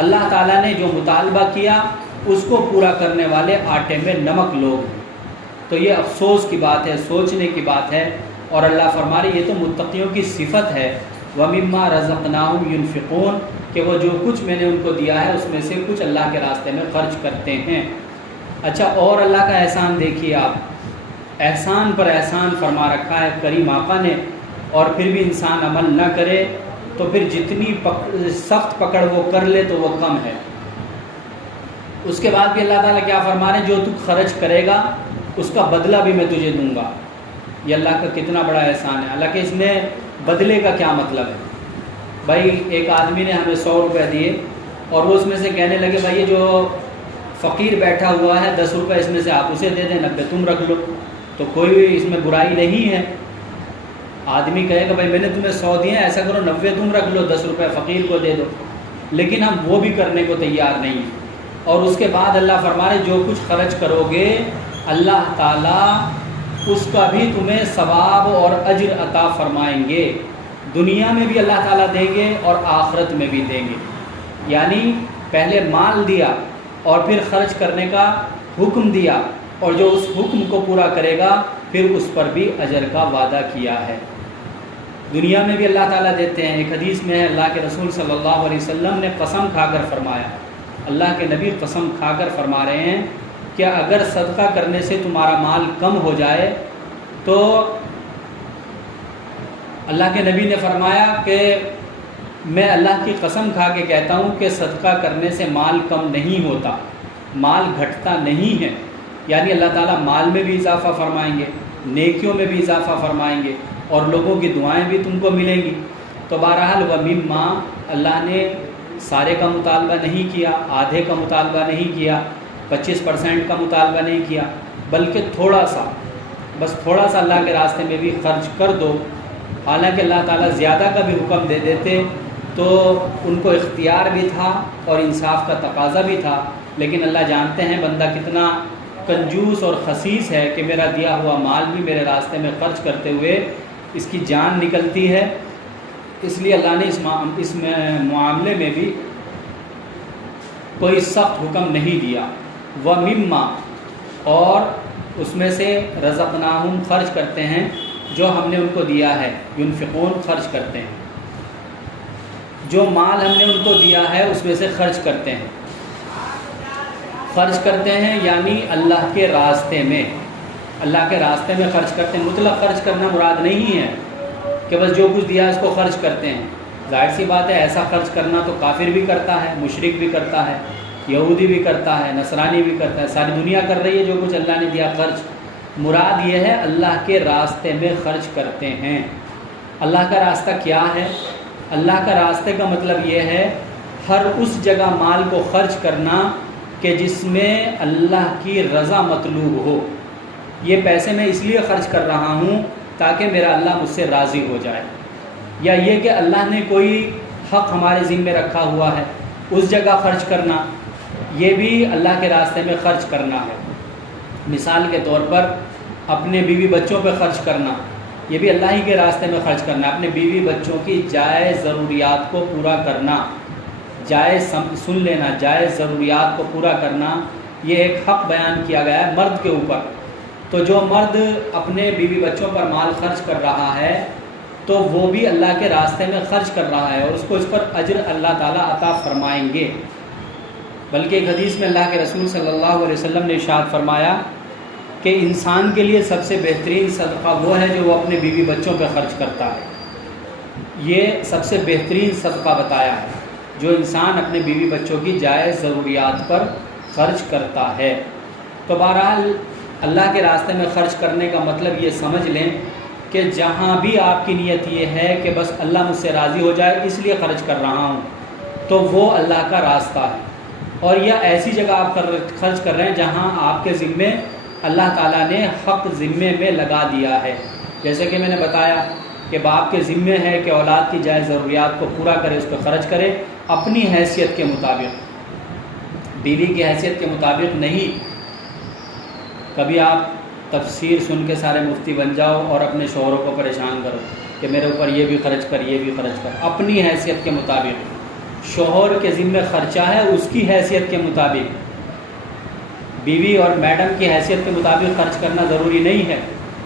اللہ تعالیٰ نے جو مطالبہ کیا اس کو پورا کرنے والے آٹے میں نمک لوگ ہیں. تو یہ افسوس کی بات ہے، سوچنے کی بات ہے. اور اللہ فرما رہے یہ تو متقیوں کی صفت ہے. وَمِمَّا رَزَقْنَاهُمْ يُنْفِقُونَ، کہ وہ جو کچھ میں نے ان کو دیا ہے اس میں سے کچھ اللہ کے راستے میں خرچ کرتے ہیں. اچھا، اور اللہ کا احسان دیکھیے آپ، احسان پر احسان فرما رکھا ہے کریم آقا نے. اور پھر بھی انسان عمل نہ کرے تو پھر جتنی سخت پکڑ وہ کر لے تو وہ کم ہے. اس کے بعد بھی اللہ تعالیٰ کیا فرما رہے ہیں، جو تو خرچ کرے گا اس کا بدلہ بھی میں تجھے دوں گا. یہ اللہ کا کتنا بڑا احسان ہے. حالانکہ اس میں بدلے کا کیا مطلب ہے؟ بھائی ایک آدمی نے ہمیں 100 روپے دیے اور وہ اس میں سے کہنے لگے بھائی یہ جو فقیر بیٹھا ہوا ہے 10 روپے اس میں سے آپ اسے دے دیں، 90 تم رکھ لو. تو کوئی اس میں برائی نہیں ہے. آدمی کہے گا بھائی میں نے تمہیں 100 دیے ہیں، ایسا کرو 90 تم رکھ لو، 10 روپے فقیر کو دے دو. لیکن ہم وہ بھی کرنے کو تیار نہیں ہیں. اور اس کے بعد اللہ فرما رہے جو کچھ خرچ کرو گے اللہ تعالیٰ اس کا بھی تمہیں ثواب اور اجر عطا فرمائیں گے. دنیا میں بھی اللہ تعالیٰ دیں گے اور آخرت میں بھی دیں گے. یعنی پہلے مال دیا اور پھر خرچ کرنے کا حکم دیا، اور جو اس حکم کو پورا کرے گا پھر اس پر بھی اجر کا وعدہ کیا ہے. دنیا میں بھی اللہ تعالیٰ دیتے ہیں. ایک حدیث میں ہے اللہ کے رسول صلی اللہ علیہ وسلم نے قسم کھا کر فرمایا، اللہ کے نبی قسم کھا کر فرما رہے ہیں کہ اگر صدقہ کرنے سے تمہارا مال کم ہو جائے تو اللہ کے نبی نے فرمایا کہ میں اللہ کی قسم کھا کے کہتا ہوں کہ صدقہ کرنے سے مال کم نہیں ہوتا، مال گھٹتا نہیں ہے. یعنی اللہ تعالیٰ مال میں بھی اضافہ فرمائیں گے، نیکیوں میں بھی اضافہ فرمائیں گے، اور لوگوں کی دعائیں بھی تم کو ملیں گی. تو بہرحال وَمِمَّا، اللہ نے سارے کا مطالبہ نہیں کیا، آدھے کا مطالبہ نہیں کیا، 25% کا مطالبہ نہیں کیا، بلکہ تھوڑا سا، بس تھوڑا سا اللہ کے راستے میں بھی خرچ کر دو. حالانکہ اللہ تعالیٰ زیادہ کا بھی حکم دے دیتے تو ان کو اختیار بھی تھا اور انصاف کا تقاضا بھی تھا. لیکن اللہ جانتے ہیں بندہ کتنا کنجوس اور خسیس ہے کہ میرا دیا ہوا مال بھی میرے راستے میں خرچ کرتے ہوئے اس کی جان نکلتی ہے. اس لیے اللہ نے اس معاملے میں بھی کوئی سخت حکم نہیں دیا. وَمِمَّا، اور اس میں سے رزقناہم، خرچ کرتے ہیں جو ہم نے ان کو دیا ہے. ينفقون، خرچ کرتے ہیں، جو مال ہم نے ان کو دیا ہے اس میں سے خرچ کرتے ہیں. خرچ کرتے ہیں یعنی اللہ کے راستے میں، اللہ کے راستے میں خرچ کرتے ہیں. مطلق خرچ کرنا مراد نہیں ہے کہ بس جو کچھ دیا اس کو خرچ کرتے ہیں. ظاہر سی بات ہے ایسا خرچ کرنا تو کافر بھی کرتا ہے، مشرک بھی کرتا ہے، یہودی بھی کرتا ہے، نصرانی بھی کرتا ہے، ساری دنیا کر رہی ہے جو کچھ اللہ نے دیا خرچ. مراد یہ ہے اللہ کے راستے میں خرچ کرتے ہیں. اللہ کا راستہ کیا ہے؟ اللہ کا راستے کا مطلب یہ ہے ہر اس جگہ مال کو خرچ کرنا کہ جس میں اللہ کی رضا مطلوب ہو. یہ پیسے میں اس لیے خرچ کر رہا ہوں تاکہ میرا اللہ مجھ سے راضی ہو جائے، یا یہ کہ اللہ نے کوئی حق ہمارے ذمے رکھا ہوا ہے اس جگہ خرچ کرنا، یہ بھی اللہ کے راستے میں خرچ کرنا ہے. مثال کے طور پر اپنے بیوی بچوں پہ خرچ کرنا، یہ بھی اللہ ہی کے راستے میں خرچ کرنا. اپنے بیوی بچوں کی جائز ضروریات کو پورا کرنا، جائز سن لینا، جائز ضروریات کو پورا کرنا، یہ ایک حق بیان کیا گیا ہے مرد کے اوپر. تو جو مرد اپنے بیوی بچوں پر مال خرچ کر رہا ہے تو وہ بھی اللہ کے راستے میں خرچ کر رہا ہے اور اس کو اس پر اجر اللہ تعالیٰ عطا فرمائیں گے. بلکہ ایک حدیث میں اللہ کے رسول صلی اللہ علیہ وسلم نے ارشاد فرمایا کہ انسان کے لیے سب سے بہترین صدقہ وہ ہے جو وہ اپنے بیوی بچوں پہ خرچ کرتا ہے. یہ سب سے بہترین صدقہ بتایا ہے. جو انسان اپنے بیوی بچوں کی جائز ضروریات پر خرچ کرتا ہے۔ تو بہرحال اللہ کے راستے میں خرچ کرنے کا مطلب یہ سمجھ لیں کہ جہاں بھی آپ کی نیت یہ ہے کہ بس اللہ مجھ سے راضی ہو جائے اس لیے خرچ کر رہا ہوں، تو وہ اللہ کا راستہ ہے۔ اور یا ایسی جگہ آپ خرچ کر رہے ہیں جہاں آپ کے ذمے اللہ تعالیٰ نے حق ذمے میں لگا دیا ہے، جیسے کہ میں نے بتایا کہ باپ کے ذمے ہے کہ اولاد کی جائز ضروریات کو پورا کرے، اس پہ خرچ کرے اپنی حیثیت کے مطابق، بیوی کی حیثیت کے مطابق نہیں۔ کبھی آپ تفسیر سن کے سارے مفتی بن جاؤ اور اپنے شوہروں کو پریشان کرو کہ میرے اوپر یہ بھی خرچ کر، یہ بھی خرچ کر، اپنی حیثیت کے مطابق۔ شوہر کے ذمے خرچہ ہے اس کی حیثیت کے مطابق، بیوی اور میڈم کی حیثیت کے مطابق خرچ کرنا ضروری نہیں ہے۔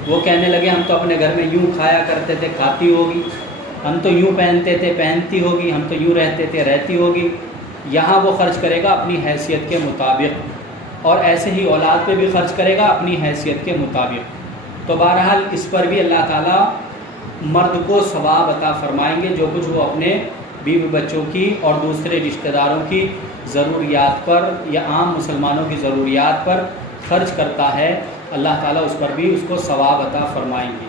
وہ کہنے لگے ہم تو اپنے گھر میں یوں کھایا کرتے تھے، کھاتی ہوگی، ہم تو یوں پہنتے تھے، پہنتی ہوگی، ہم تو یوں رہتے تھے، رہتی ہوگی۔ یہاں وہ خرچ کرے گا اپنی حیثیت کے مطابق، اور ایسے ہی اولاد پہ بھی خرچ کرے گا اپنی حیثیت کے مطابق۔ تو بہرحال اس پر بھی اللہ تعالیٰ مرد کو ثواب عطا فرمائیں گے، جو کچھ وہ اپنے بیوی بچوں کی اور دوسرے رشتہ داروں کی ضروریات پر یا عام مسلمانوں کی ضروریات پر خرچ کرتا ہے، اللہ تعالیٰ اس پر بھی اس کو ثواب عطا فرمائیں گے۔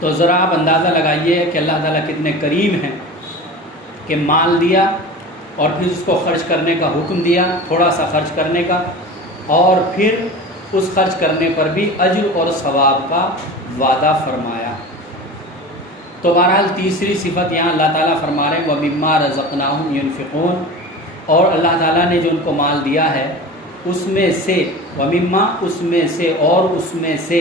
تو ذرا آپ اندازہ لگائیے کہ اللہ تعالیٰ کتنے کریم ہیں کہ مال دیا اور پھر اس کو خرچ کرنے کا حکم دیا، تھوڑا سا خرچ کرنے کا، اور پھر اس خرچ کرنے پر بھی اجر اور ثواب کا وعدہ فرمایا۔ تو بہرحال تیسری صفت یہاں اللہ تعالیٰ فرما رہے ہیں وَمِمَّا رَزَقْنَاهُمْ يُنْفِقُونَ، اور اللہ تعالیٰ نے جو ان کو مال دیا ہے اس میں سے، وَمِمَّا اس میں سے، اور اس میں سے،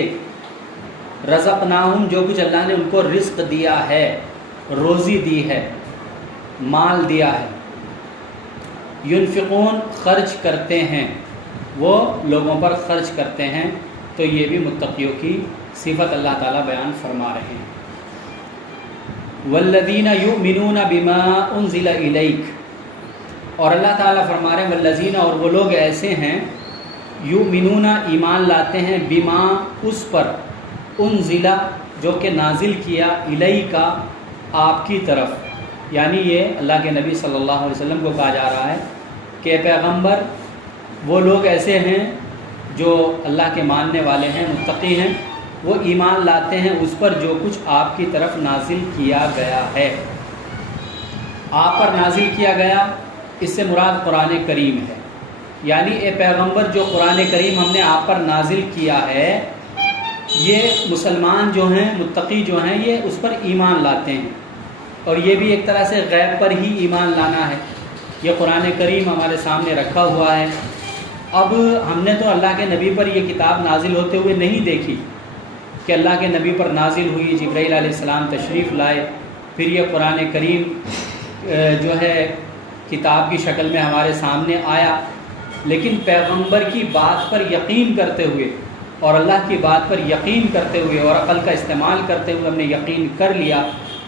رَزَقْنَاهُمْ جو کچھ اللہ نے ان کو رزق دیا ہے، روزی دی ہے، مال دیا ہے، يُنْفِقُونَ خرچ کرتے ہیں، وہ لوگوں پر خرچ کرتے ہیں۔ تو یہ بھی متقیوں کی صفت اللہ تعالیٰ بیان فرما رہے ہیں۔ وَالَّذِينَ يُؤْمِنُونَ بِمَا أُنزِلَ إِلَيْكَ، اور اللہ تعالیٰ فرما رہے ہیں وَالَّذِينَ، اور وہ لوگ ایسے ہیں، یؤمنون ایمان لاتے ہیں، بما اس پر، انزل جو کہ نازل کیا، الیک آپ کی طرف، یعنی یہ اللہ کے نبی صلی اللہ علیہ وسلم کو کہا جا رہا ہے کہ پیغمبر وہ لوگ ایسے ہیں جو اللہ کے ماننے والے ہیں، متقی ہیں، وہ ایمان لاتے ہیں اس پر جو کچھ آپ کی طرف نازل کیا گیا ہے۔ آپ پر نازل کیا گیا، اس سے مراد قرآن کریم ہے، یعنی اے پیغمبر جو قرآن کریم ہم نے آپ پر نازل کیا ہے، یہ مسلمان جو ہیں، متقی جو ہیں، یہ اس پر ایمان لاتے ہیں۔ اور یہ بھی ایک طرح سے غیب پر ہی ایمان لانا ہے۔ یہ قرآن کریم ہمارے سامنے رکھا ہوا ہے، اب ہم نے تو اللہ کے نبی پر یہ کتاب نازل ہوتے ہوئے نہیں دیکھی کہ اللہ کے نبی پر نازل ہوئی، جبرائیل علیہ السلام تشریف لائے، پھر یہ قرآن کریم جو ہے کتاب کی شکل میں ہمارے سامنے آیا، لیکن پیغمبر کی بات پر یقین کرتے ہوئے اور اللہ کی بات پر یقین کرتے ہوئے اور عقل کا استعمال کرتے ہوئے ہم نے یقین کر لیا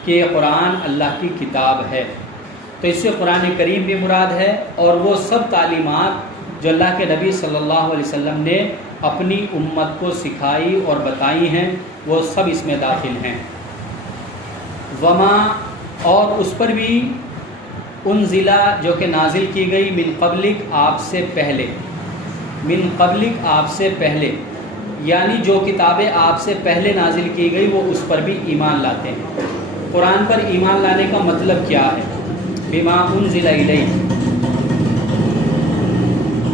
کہ یہ قرآن اللہ کی کتاب ہے۔ تو اس سے قرآن کریم بھی مراد ہے، اور وہ سب تعلیمات جو اللہ کے نبی صلی اللہ علیہ وسلم نے اپنی امت کو سکھائی اور بتائی ہیں، وہ سب اس میں داخل ہیں۔ وما، اور اس پر بھی، انزلہ جو کہ نازل کی گئی، من قبلک آپ سے پہلے، من قبلک آپ سے پہلے، یعنی جو کتابیں آپ سے پہلے نازل کی گئی وہ اس پر بھی ایمان لاتے ہیں۔ قرآن پر ایمان لانے کا مطلب کیا ہے؟ بما انزل الیک،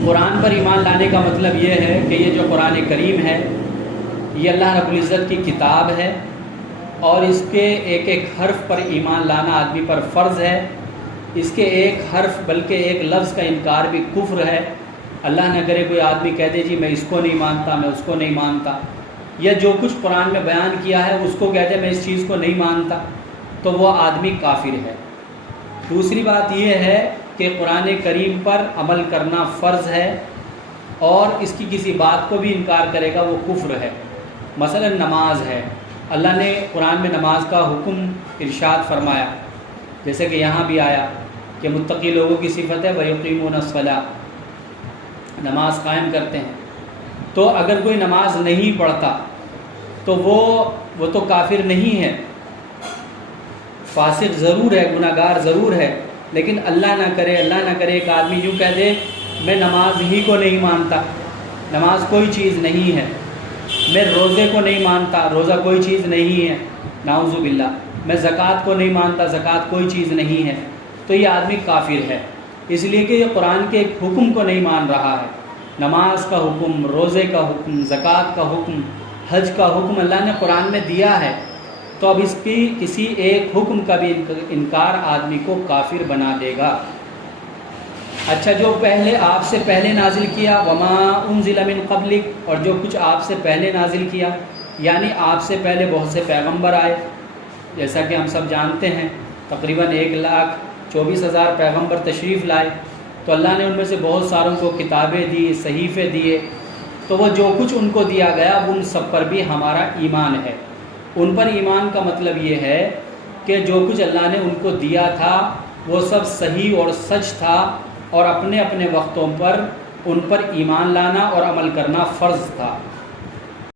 قرآن پر ایمان لانے کا مطلب یہ ہے کہ یہ جو قرآن کریم ہے یہ اللہ رب العزت کی کتاب ہے، اور اس کے ایک ایک حرف پر ایمان لانا آدمی پر فرض ہے۔ اس کے ایک حرف بلکہ ایک لفظ کا انکار بھی کفر ہے۔ اللہ نہ کرے کوئی آدمی کہہ دے جی میں اس کو نہیں مانتا، میں اس کو نہیں مانتا، یا جو کچھ قرآن میں بیان کیا ہے اس کو کہہ دے میں اس چیز کو نہیں مانتا، تو وہ آدمی کافر ہے۔ دوسری بات یہ ہے کہ قرآن کریم پر عمل کرنا فرض ہے، اور اس کی کسی بات کو بھی انکار کرے گا وہ کفر ہے۔ مثلا نماز ہے، اللہ نے قرآن میں نماز کا حکم ارشاد فرمایا، جیسے کہ یہاں بھی آیا کہ متقی لوگوں کی صفت ہے وَيُقِيمُونَ الصَّلَاةَ، نماز قائم کرتے ہیں۔ تو اگر کوئی نماز نہیں پڑھتا تو وہ تو کافر نہیں ہے، فاسق ضرور ہے، گناہ گار ضرور ہے، لیکن اللہ نہ کرے ایک آدمی یوں کہہ دے میں نماز ہی کو نہیں مانتا، نماز کوئی چیز نہیں ہے، میں روزے کو نہیں مانتا، روزہ کوئی چیز نہیں ہے، نعوذ باللہ، میں زکوٰۃ کو نہیں مانتا، زکوٰۃ کوئی چیز نہیں ہے، تو یہ آدمی کافر ہے، اس لیے کہ یہ قرآن کے ایک حکم کو نہیں مان رہا ہے۔ نماز کا حکم، روزے کا حکم، زکوٰۃ کا حکم، حج کا حکم اللہ نے قرآن میں دیا ہے، تو اب اس کی کسی ایک حکم کا بھی انکار آدمی کو کافر بنا دے گا۔ اچھا، جو پہلے آپ سے پہلے نازل کیا وما انزل من قبلک، اور جو کچھ آپ سے پہلے نازل کیا، یعنی آپ سے پہلے بہت سے پیغمبر آئے، جیسا کہ ہم سب جانتے ہیں تقریباً 1,24,000 پیغمبر تشریف لائے، تو اللہ نے ان میں سے بہت ساروں کو کتابیں دی، صحیفے دیے، تو وہ جو کچھ ان کو دیا گیا ان سب پر بھی ہمارا ایمان ہے۔ ان پر ایمان کا مطلب یہ ہے کہ جو کچھ اللہ نے ان کو دیا تھا وہ سب صحیح اور سچ تھا، اور اپنے اپنے وقتوں پر ان پر ایمان لانا اور عمل کرنا فرض تھا۔